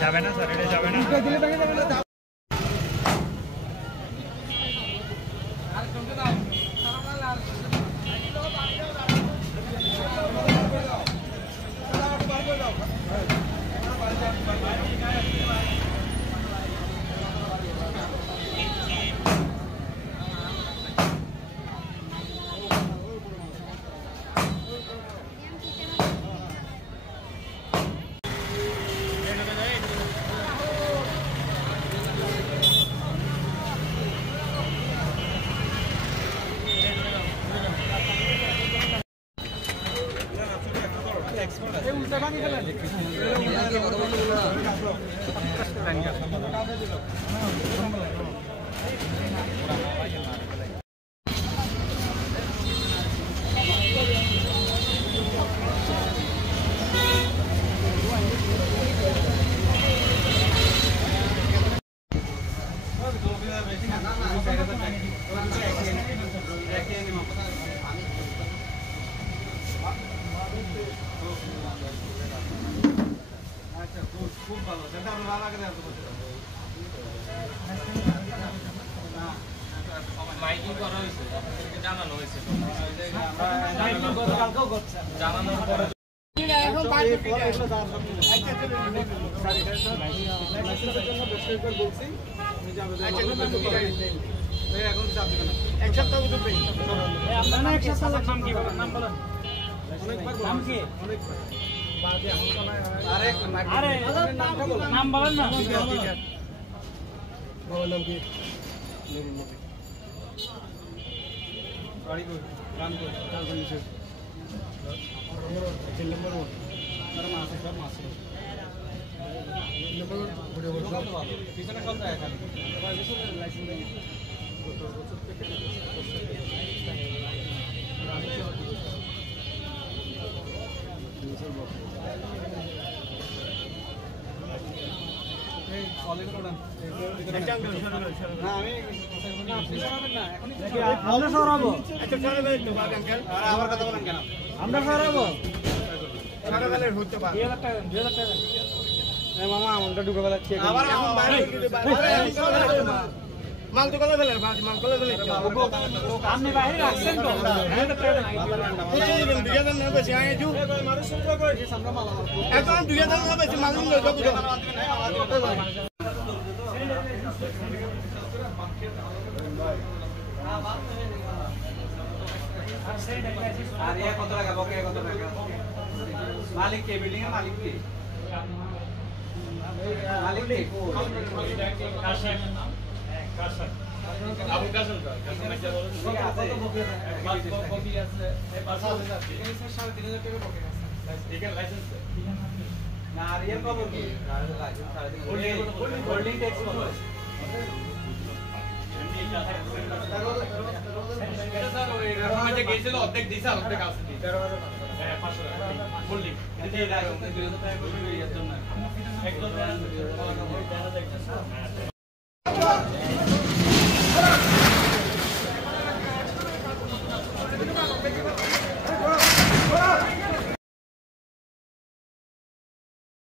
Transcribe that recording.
যাবে না স্যার, এটা যাবে না। মাইকিং করা হয়েছে, জানানো হয়েছে, জানানোর পরে নাম বলেন না। আমরা সরাবো, আমরা সরাবো মামা আমাকে ঢুকে বেলাচ্ছে মাল তো করে ফেলে মাল করে ফেলে আপনি বাইরে রাখছেন তো বেশি এখন 2000 বেশি মাল আর ইয়া কত টাকা বকে কত টাকা মালিক কে বিল্ডিং এর মালিক কে মালিক কে কাশেম কাশেম আবু কাশেম কাশেম একটা বলেন কত বকে আছে বকে আছে এই 5000 আছে এই 3500 টাকা বকে আছে এখানে লাইসেন্স না আর ইয়া কত কি লাইসেন্স হোল্ডিং ট্যাক্স কত এটা স্যার ওই রকমটা গেছিল অর্ধেক দিছে অর্ধেক আছে 13500 হ্যাঁ 500 টাকা হোল্ডিং এটা 2000 টাকা করে এর জন্য একদম